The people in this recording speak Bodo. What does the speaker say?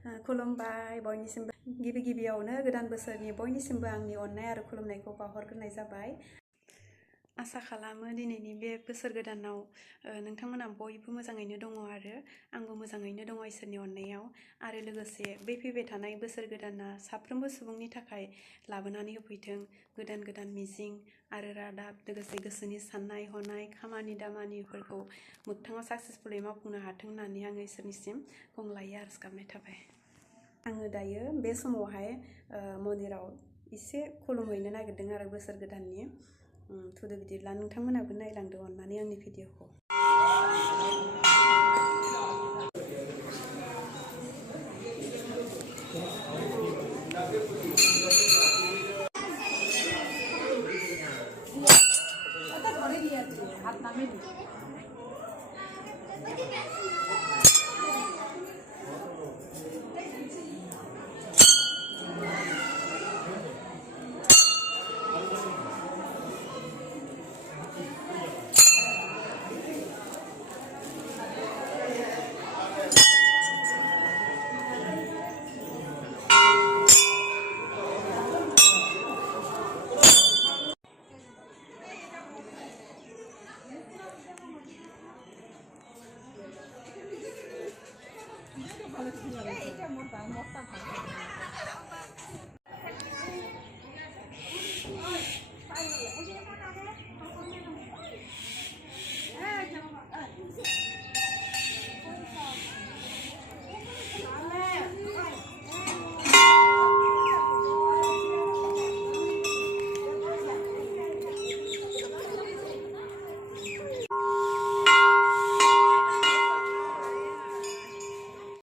खुलुमबाय बयनिसिमबो गिबियावनो गोदान बोसोरनि बयनिसिमबो आंनि अननाय आरो खुलुमनायखौ बावहरग्रोनाय जाबाय। आसा खालामो दिनैनि बे बोसोर गोदानाव नोंथांमोना बयबो मोजाङैनो दङ आरो आंबो मोजाङैनो दङ इसोरनि अननायाव। आरो लोगोसे बे फैबाय थानाय बोसोर गोदाना साफ्रोमबो सुबुंनि थाखाय लाबोनानै होफैथों गोदान गोदान मिजिं आरो रादाब, लोगोसे गोसोनि साननाय हनाय खामानि दामानिफोरखौ मोगथाङाव साक्सेसफुलै मावफुंनो हाथों होननानै आङो इसोरनिसिम गंग्लायै आरज गाबनाय थाबाय। आङो दायो बे समावहाय मन्दिराव एसे खुलुमहैनो नागिरदों आरो बोसोर गोदाननि। थुदो बिदिब्ला नोंथांमोनाबो नायलांदो अननानै आंनि भिडिअखौ।